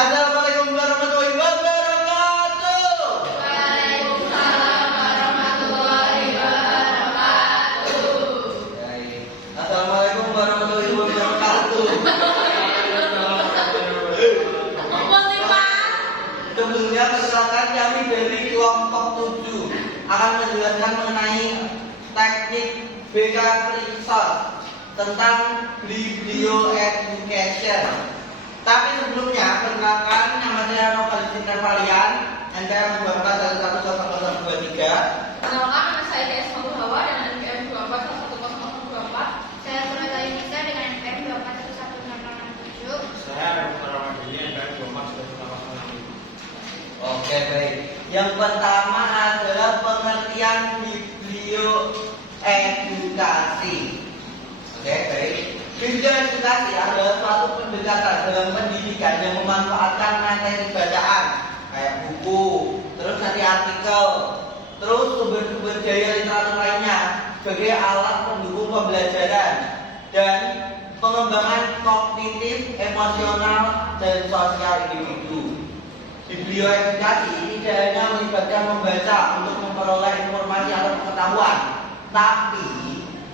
Assalamualaikum warahmatullahi wabarakatuh. Waalaikumsalam warahmatullahi wabarakatuh. Baik. Assalamualaikum warahmatullahi wabarakatuh. Apa sih, Pak? Sebelumnya perkenalkan kami dari kelompok 7 akan menjelaskan mengenai teknik BK Research tentang Biblio Education. Tapi sebelumnya, perkenalkan, nama saya Novel Sinter Valian, NPM 24111023. Perkenalkan, nama saya DS Mabu Hawa dengan NPM 24111024. Saya Surata Yunisa dengan NPM 241167. Saya Raffi Ramadhani NPM 241165. Oke, baik. Yang pertama adalah pengertian biblio edukasi. Oke, baik. Biblio edukasi adalah suatu pendekatan dalam pendidikan yang memanfaatkan materi bacaan kayak buku, terus nanti artikel, terus sumber-sumber daya literatur lainnya sebagai alat pendukung pembelajaran dan pengembangan kognitif, emosional, dan sosial individu. Biblio edukasi ini tidak hanya melibatkan membaca untuk memperoleh informasi atau pengetahuan, tapi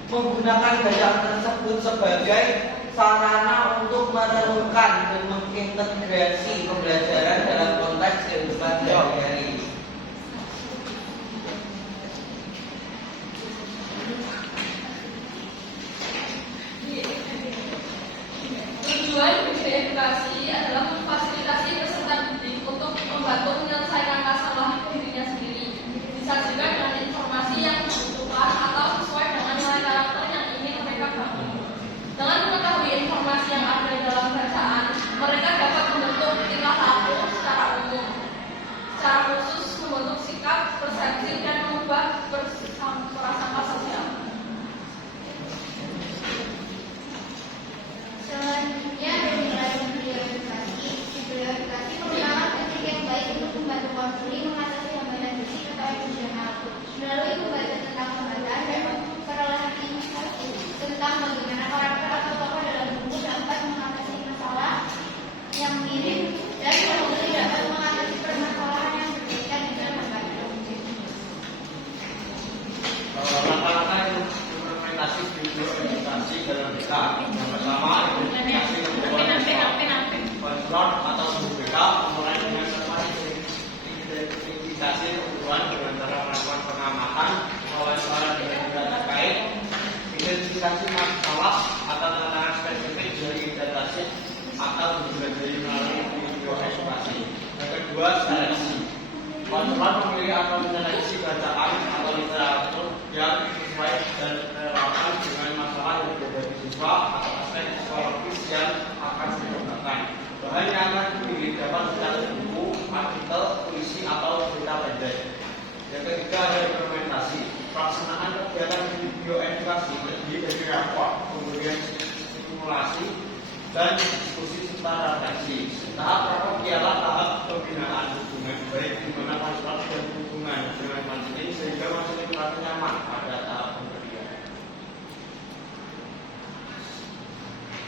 menggunakan bacaan tersebut sebagai sarana untuk menemukan dan mengintegrasi pembelajaran dalam konteks kehidupan sehari-hari. Tujuan biblio edukasi adalah memfasilitasi peserta didik untuk membantu menyelesaikan masalah dirinya sendiri, disajikan dengan informasi yang dibutuhkan atau sesuai dengan nilai karakter yang ingin mereka bangun. Dengan mengetahui informasi yang ada di dalam bacaan, mereka dapat membentuk tingkah laku secara umum, secara khusus membentuk sikap, persepsi, dan mengubah prasangka sosial. Selanjutnya dari nilai biblio edukasi. Biblio edukasi merupakan teknik yang baik untuk membantu konsumsi mengatasi hambatan fisik atau emosional melalui membaca tentang pembacaan dan perolehan informasi tentang bagaimana karakter atau tokoh dalam buku dapat mengatasi masalah yang mirip dan kemudian dapat mengatasi permasalahan yang berkaitan dengan hambatan. Rata-rata implementasi biblio edukasi dalam BK yang pertama implementasi kontrol atau BK mulai dengan identifikasi kebutuhan dengan cara melakukan pengamatan, wawancara dengan tidak terkait, identifikasi masalah atau tantangan spesifik dari identifikasi atau dipelajari melalui biblio edukasi. Yang kedua, seleksi. Kontrol memilih atau menyeleksi bacaan atau literatur yang sesuai dan relevan dengan masalah yang dihadapi siswa atau aspek psikologis yang akan dikembangkan. Bahan yang akan dipilih dapat secara buku, artikel, puisi, atau berita pendek. Yang ketiga ada implementasi. Pelaksanaan kegiatan biblio edukasi terdiri dari rapor, kemudian simulasi, dan diskusi serta refleksi. Tahap rapor ialah tahap pembinaan hubungan baik di mana konsultan dan hubungan dengan majelis sehingga majelis merasa nyaman pada tahap pemberian.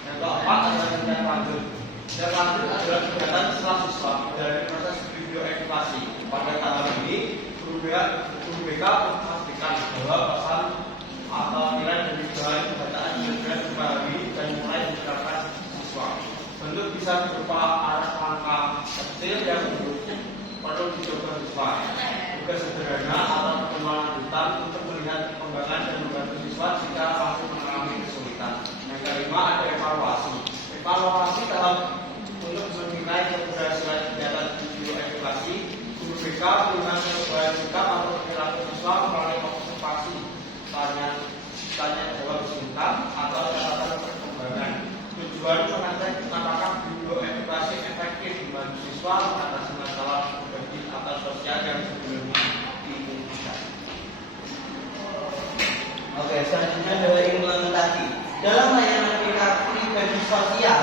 Yang keempat adalah tindak lanjut. Tindak lanjut adalah kegiatan setelah siswa dari proses biblio edukasi. Pada tahap ini, guru BK memastikan bahwa pesan atau nilai dari bahan bacaan sudah dipahami dan mulai diterapkan siswa. Bentuk bisa berupa arah langkah kecil yang perlu dicoba siswa. Tugas sederhana atau pertemuan lanjutan untuk melihat perkembangan dan membantu siswa jika masih mengalami kesulitan. Yang kelima ada evaluasi. Evaluasi tahap untuk menilai keberhasilan kegiatan biblio edukasi. Guru BK melihat perubahan sikap atau perilaku siswa melalui observasi, tanya jawab singkat atau catatan perkembangan. Tujuan mengecek apakah biblio edukasi efektif membantu siswa mengatasi masalah pribadi atau sosial yang sebelumnya dimungkinkan. Oke, selanjutnya adalah implementasi. Dalam layanan BK pribadi sosial,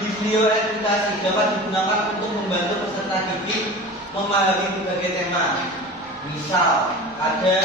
biblio edukasi dapat digunakan untuk membantu peserta didik memahami berbagai tema. Misal, ada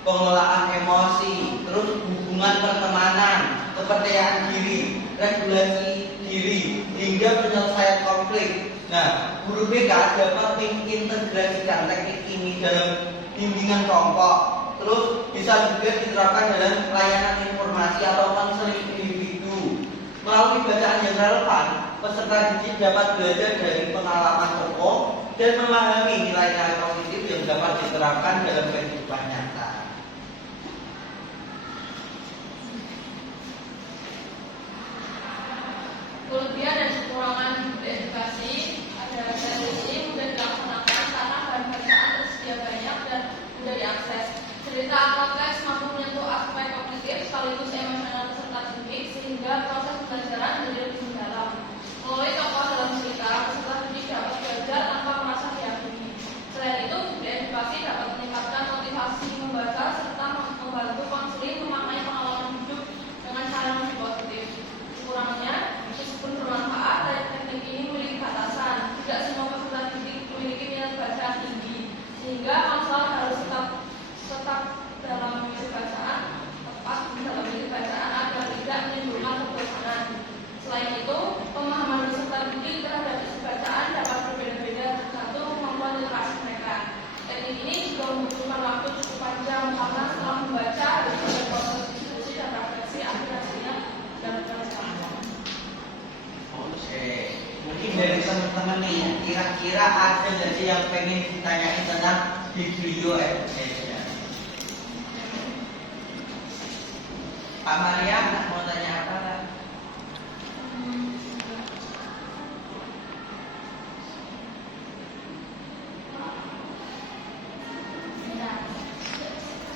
pengelolaan emosi, terus hubungan pertemanan, kepercayaan diri, regulasi diri hingga penyelesaian konflik. Nah, guru BK dapat mengintegrasikan teknik ini dalam bimbingan kelompok. Terus bisa juga diterapkan dalam layanan informasi atau konseling individu. Melalui bacaan yang relevan, peserta didik dapat belajar dari pengalaman tokoh dan memahami nilai-nilai positif yang dapat diterapkan dalam kehidupan nyata. Kelebihan dan kekurangan edukasi ada dari sisi mudah dilaksanakan karena bahan bacaan tersedia banyak dan mudah diakses. Cerita atau teks mampu menyentuh aspek kognitif sekaligus emosional peserta didik sehingga proses pembelajaran menjadi lebih mendalam. Melalui tokoh dalam cerita, peserta didik dapat belajar tanpa merasa dihakimi. Selain itu, edukasi dapat meningkatkan motivasi membaca serta membantu konseling memaknai pengalaman hidup dengan cara yang lebih positif. Kekurangannya, meskipun bermanfaat, teknik ini memiliki batasan. Tidak semua peserta didik memiliki minat baca tinggi, sehingga konselor harus tetap dalam memilih bacaan, tepat dalam memilih bacaan agar tidak menimbulkan kebosanan. Selain itu, pemahaman peserta didik terhadap isi bacaan dapat berbeda-beda tergantung kemampuan literasi mereka. Teknik ini juga membutuhkan waktu cukup panjang karena setelah membaca harus ada proses diskusi dan refleksi akhir hasilnya dan terjemahan. Oke, mungkin dari teman-teman nih, kira-kira ada nggak sih yang pengen ditanyain tentang biblio education? Pak Maria, mau tanya apa?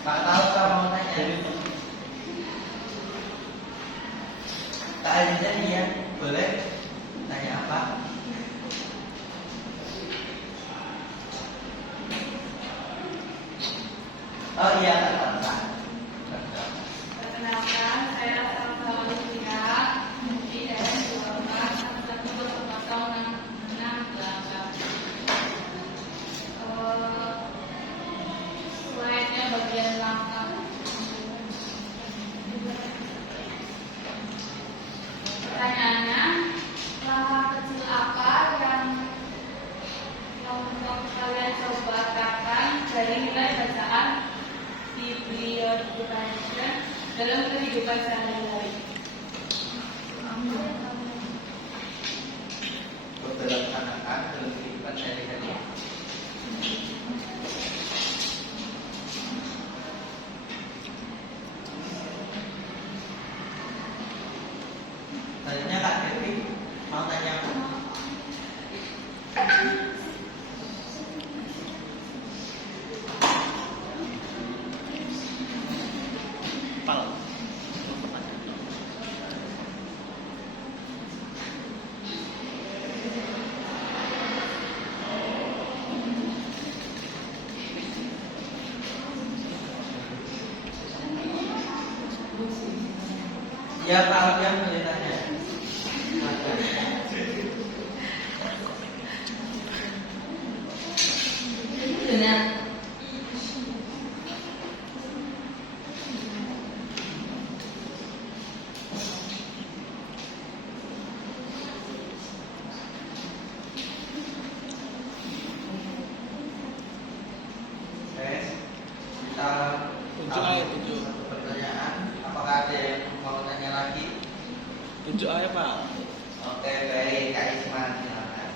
Pak tahu kalau mau tanya? Kak Alinda nih ya, boleh tanya apa? Oh iya, Kak. Perkenalkan, saya Salma Lutfia, di daerah Sulawesi, Angkatan Udara tahun 68. Slide-nya bagian belakang. Pertanyaannya, langkah kecil apa yang kalian coba terapkan dari nilai bacaan biblioeducation dalam kehidupan sehari-hari? Berlaksanakan dalam kehidupan sehari-hari. Tanya Kak Devi, mau tanya apa? Ya Pak Alfian boleh tanya. Benar. Kita satu pertanyaan. Apakah ada yang mau tanya lagi? Tunjuk aja Pak. Oke, baik. Kak Isman, silakan.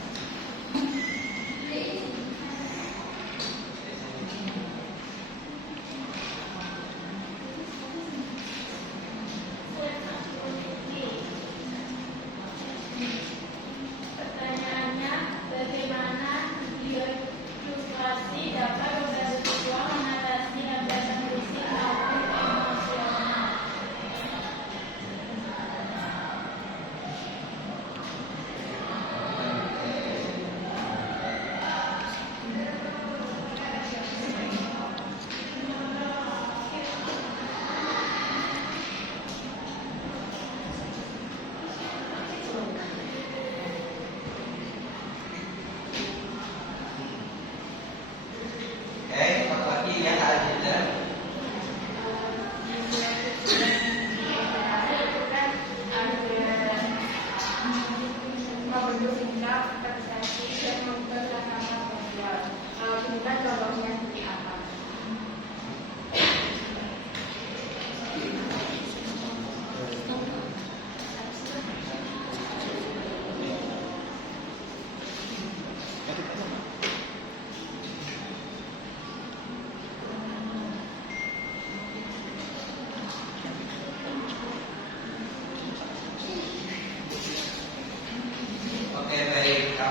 Pertanyaannya, bagaimana bioedukasi dapat membantu siswa mengatasi hambatan fisik maupun emosional?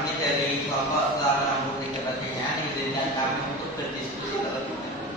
kami dari kelompok selama 63 pertanyaan izinkan kami untuk berdiskusi terlebih dahulu.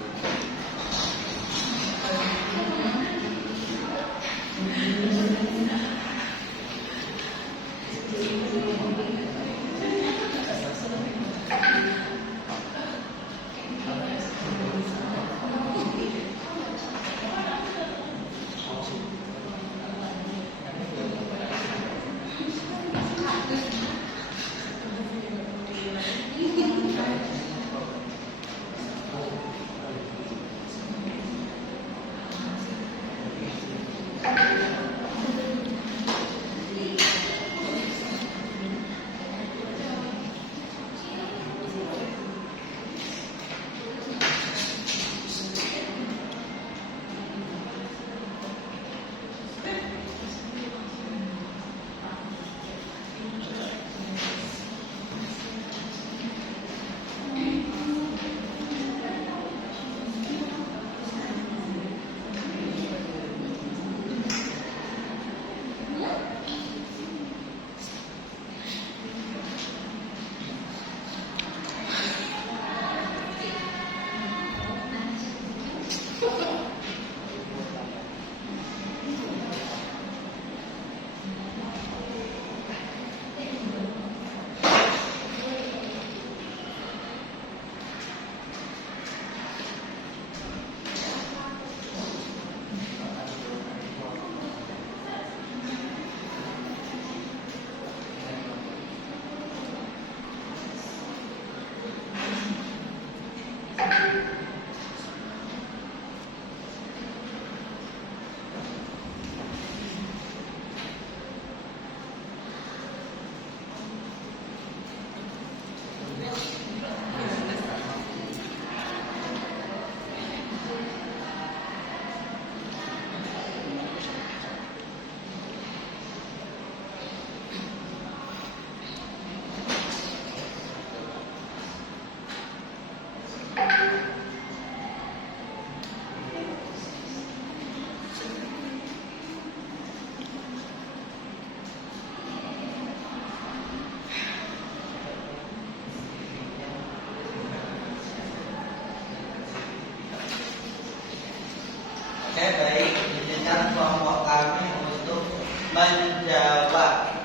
Oke, baik, izinkan kelompok kami untuk menjawab.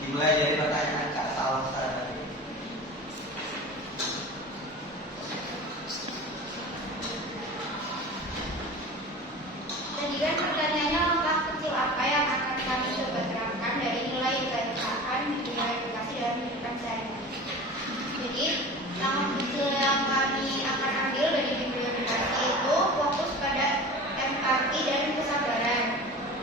Dimulai dari pertanyaan Kak Salsa tadi. Tadi kan pertanyaannya langkah kecil apa yang akan kami coba terapkan dari nilai kebangsaan di edukasi dalam kehidupan sehari-hari. Jadi langkah kecil yang kami akan ambil dari edukasi itu fokus pada empati dan kesabaran.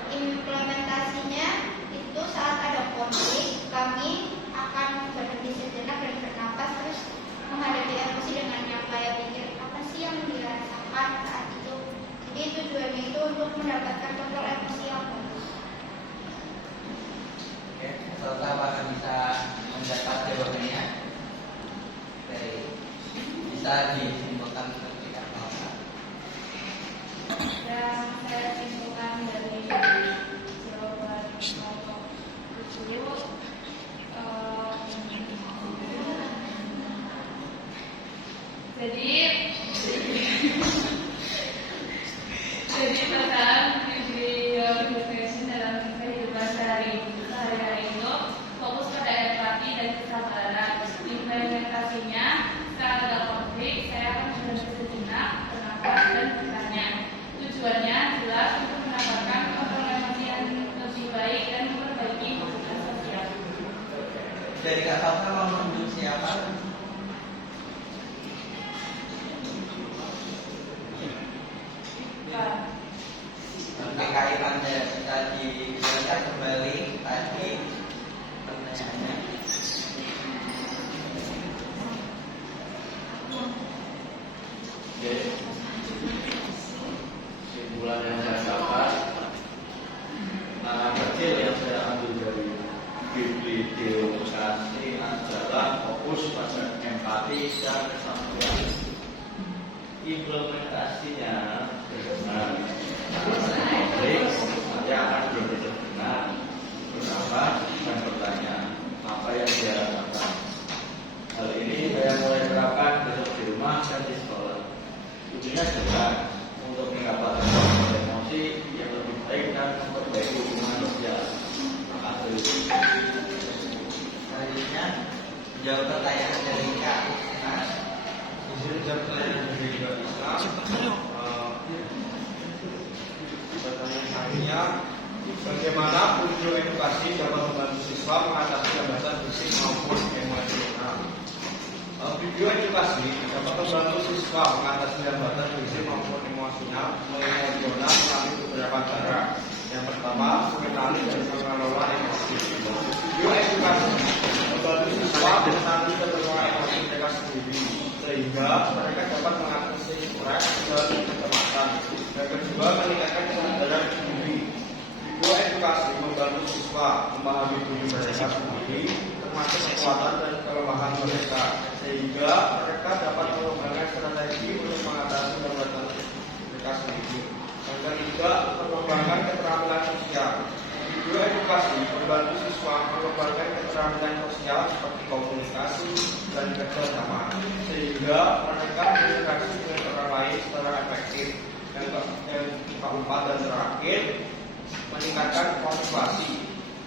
Implementasinya itu saat ada konflik kami akan berhenti sejenak dan bernapas terus menghadapi emosi dengan yang kayak pikir apa sih yang dirasakan saat itu. Jadi tujuannya itu untuk mendapatkan kontrol emosi yang bagus. Oke, Salsa apakah bisa mendapat jawabannya? Baik, bisa disimpulkan seperti apa? Dan saya simpulkan dari jawaban kelompok itu Jadi pesan video education dalam kehidupan sehari-hari itu fokus pada empati dan kesabaran. Implementasinya saat ada konflik, saya akan berhenti sejenak, bernafas dan bertanya. Tujuannya jelas untuk mendapatkan kontrol emosi yang lebih baik dan memperbaiki hubungan sosial. Dari Kak Salsa mau menunjuk siapa? PKI Pancasila dibaca kembali tadi pertanyaannya. Oke. Kesimpulan yang saya dapat, langkah kecil yang saya ambil dari bibliotekasi adalah fokus pada empati dan kesabaran. Implementasinya dengan konflik, saya akan berpikir benar, bernafas dan bertanya apa yang Jawab pertanyaan dari Kak Isma. Izin jawab pertanyaan dari Kak Isma. Pertanyaannya, bagaimana video edukasi dapat membantu siswa mengatasi hambatan fisik maupun emosional? Video edukasi dapat membantu siswa mengatasi hambatan fisik maupun emosional melalui beberapa cara. Yang pertama, mengenali dan mengelola emosi. Video edukasi membantu siswa mengenali dan mengelola emosi mereka sendiri, sehingga mereka dapat mengatasi stres dan kecemasan. Yang kedua, meningkatkan kesadaran diri. Video edukasi membantu siswa memahami diri mereka sendiri, termasuk kekuatan dan kelemahan mereka, sehingga mereka dapat mengembangkan strategi untuk mengatasi hambatan mereka sendiri. Yang ketiga, mengembangkan keterampilan sosial. Video edukasi membantu siswa mengembangkan keterampilan sosial seperti komunikasi dan kerjasama, sehingga mereka berinteraksi dengan orang lain secara efektif. Yang keempat dan terakhir, meningkatkan motivasi.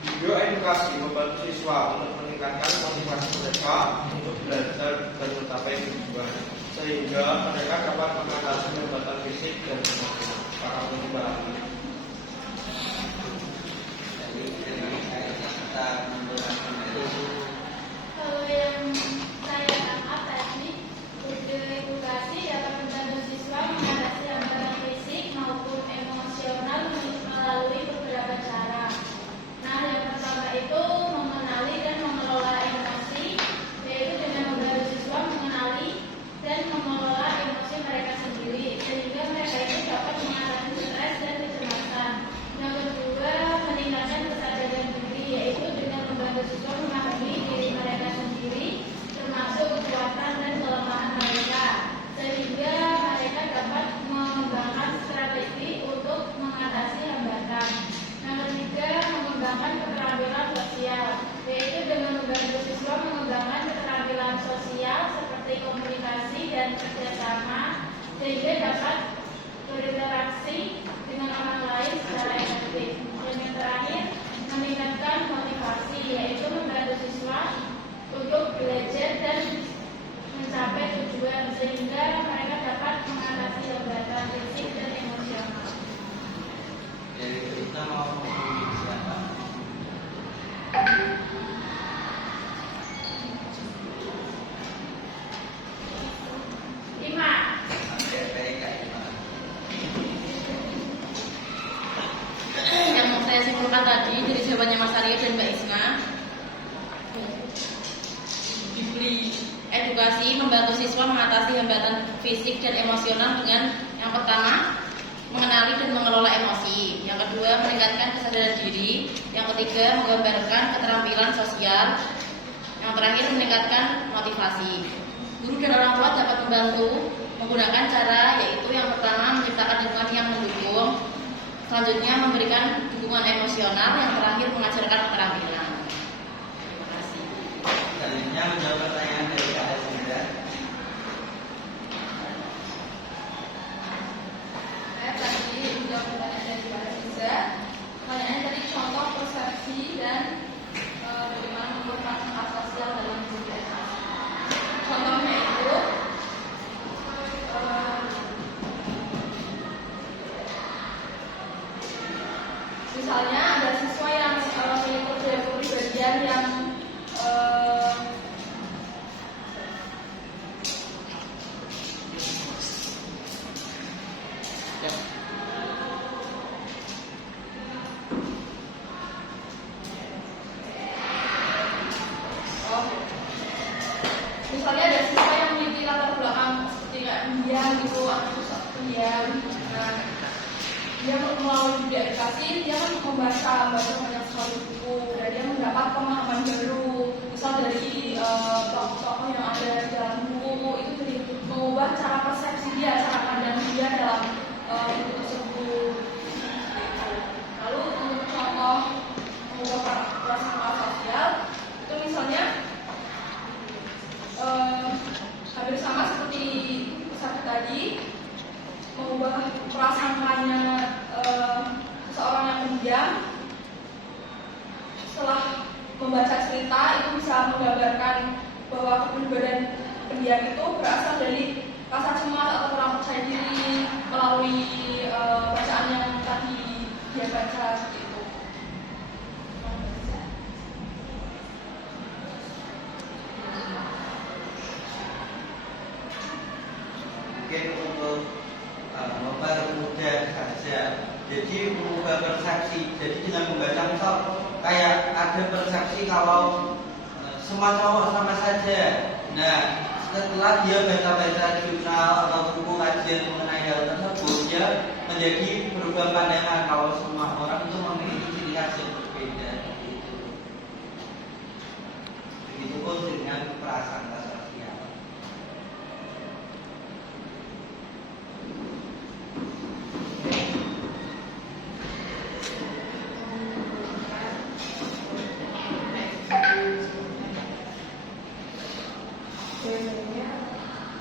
Video edukasi membantu siswa untuk meningkatkan motivasi mereka untuk belajar dan mencapai tujuan, sehingga mereka dapat mengatasi hambatan fisik dan emosional. Para motivasi. Jadi kita menggunakan itu. Kalau yang saya tangkap tadi, video edukasi dapat membantu siswa mengatasi hambatan fisik maupun emosional melalui beberapa cara. Nah, yang pertama itu mengenali dan mengelola emosi, yaitu dengan membantu siswa mengenali dan mengelola emosi mereka sendiri, sehingga mereka itu dapat mengatasi stres dan kecemasan. Yang kedua, meningkatkan kesadaran diri, yaitu dengan membantu siswa memahami diri mereka sendiri, termasuk kekuatan dan kelemahan mereka, sehingga mereka dapat mengembangkan strategi untuk mengatasi hambatan. Yang ketiga, mengembangkan keterampilan sosial, yaitu dengan membantu siswa mengembangkan keterampilan sosial seperti komunikasi dan kerjasama, sehingga dapat berinteraksi dengan orang lain secara efektif. Dan yang terakhir, meningkatkan motivasi, yaitu membantu siswa untuk belajar dan mencapai tujuan, sehingga mereka dapat mengatasi hambatan fisik dan emosional. Jadi kita mau memilih siapa? Lima. Dari Kak Isma. Yang mau saya simpulkan tadi dari jawabannya Mas Aryo dan Mbak Isma, edukasi membantu siswa mengatasi hambatan fisik dan emosional dengan yang pertama, mengenali dan mengelola emosi. Yang kedua, meningkatkan kesadaran diri. Yang ketiga, menggambarkan keterampilan sosial. Yang terakhir, meningkatkan motivasi. Guru dan orang tua dapat membantu menggunakan cara, yaitu yang pertama, menciptakan lingkungan yang mendukung. Selanjutnya, memberikan dukungan emosional. Yang terakhir, mengajarkan keterampilan. Terima kasih. Selanjutnya menjawab pertanyaan dari Kak Esmida. Saya tadi menjawab pertanyaan dari Mbak Riza. Pertanyaan dari contoh persepsi dan bagaimana menggunakan hak sosial dalam budaya. Contohnya itu misalnya ada siswa yang mengikuti kepribadian yang misalnya ada siswa yang memiliki latar belakang seperti kayak pendiam gitu atau sosok pendiam. Nah, dia melalui budaya edukasi, dia kan membaca banyak sekali buku dan dia mendapat pemahaman baru, misal dari tokoh-tokoh yang ada dalam buku itu, jadi mengubah cara persepsi dia, cara pandang dia dalam buku tersebut. Lalu untuk contoh mengubah prasangka sosial itu misalnya hampir sama seperti peserta tadi, mengubah prasangkanya seseorang yang pendiam setelah membaca cerita itu bisa menggambarkan bahwa kepribadian pendiam itu berasal dari rasa cemas atau kurang percaya diri melalui bacaan yang tadi dia baca seperti itu. Mungkin untuk mempermudah saja, jadi mengubah persepsi. Jadi dengan membaca misal kayak ada persepsi kalau semua cowok sama saja. Nah, setelah dia baca-baca jurnal atau buku kajian mengenai hal tersebut, dia menjadi berubah pandangan kalau semua orang itu memiliki ciri khas yang berbeda. Begitupun dengan prasangka sosial. Biasanya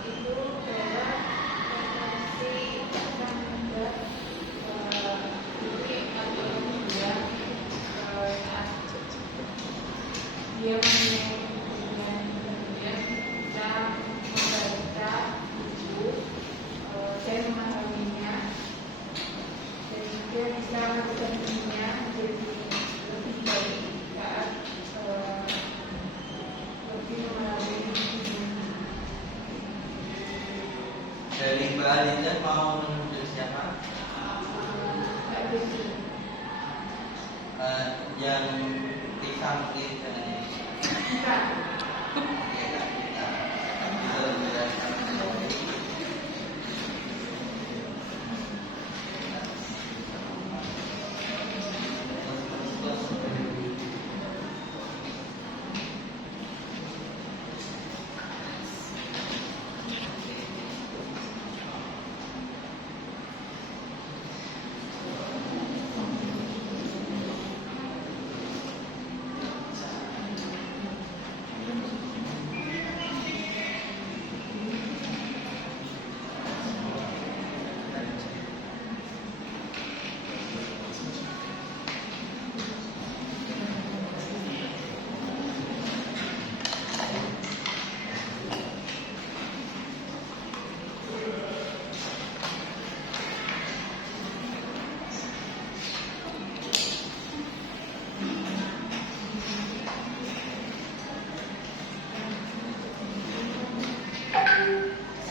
itu adalah referensi yang membuat diri atau dia dia kemudian bisa membaca buku dan memahaminya dan juga bisa memahaminya jadi lebih baik saat lebih memahami. Dari Mbak Alinda mau menunjuk siapa? Mbak Desi. Yang pisang mungkin Bukan. ya kita bisa menjelaskan.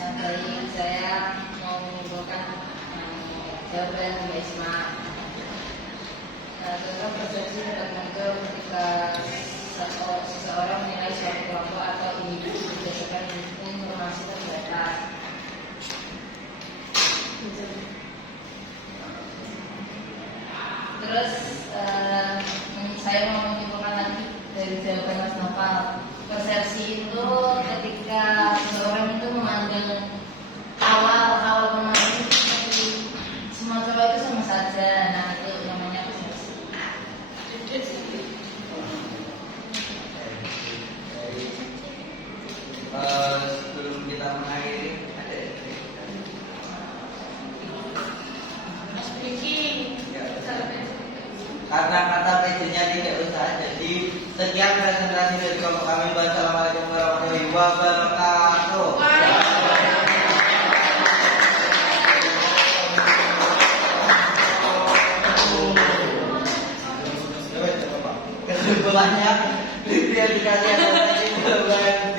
Yang baik, saya mau menyimpulkan jawaban Mbak Isma. Tentang persepsi dapat muncul ketika seseorang menilai suatu kelompok atau individu berdasarkan informasi terbatas. Terus saya mau menyimpulkan lagi dari jawaban Mas Noval. Persepsi itu ketika seseorang itu memandang awal memandang itu seperti semua cowok itu sama saja. Nah, itu namanya persepsi. Sebelum kita mengakhiri, ada karena kata pagernya tidak usah. Jadi sekian presentasi dari kelompok kami. Wassalamualaikum warahmatullahi wabarakatuh. Kesimpulannya, identifikasi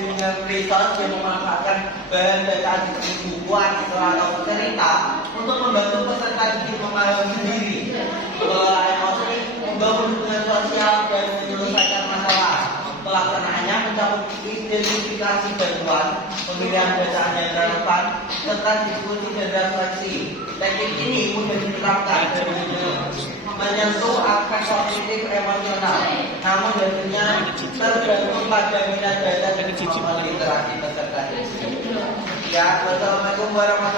dengan resource yang memanfaatkan bahan bacaan buku, artikel atau cerita untuk membantu peserta didik memahami diri, mengelola emosi, membangun hubungan sosial dan menyelesaikan masalah. Pelaksanaannya mencakup identifikasi bantuan, pemilihan bacaan yang relevan, serta diskusi dan refleksi. Teknik ini mudah diterapkan dan menyentuh aspek kognitif emosional, namun tentunya tergantung pada minat baca dan kemampuan literasi peserta didik. Ya, wassalamualaikum warahmatullahi wabarakatuh.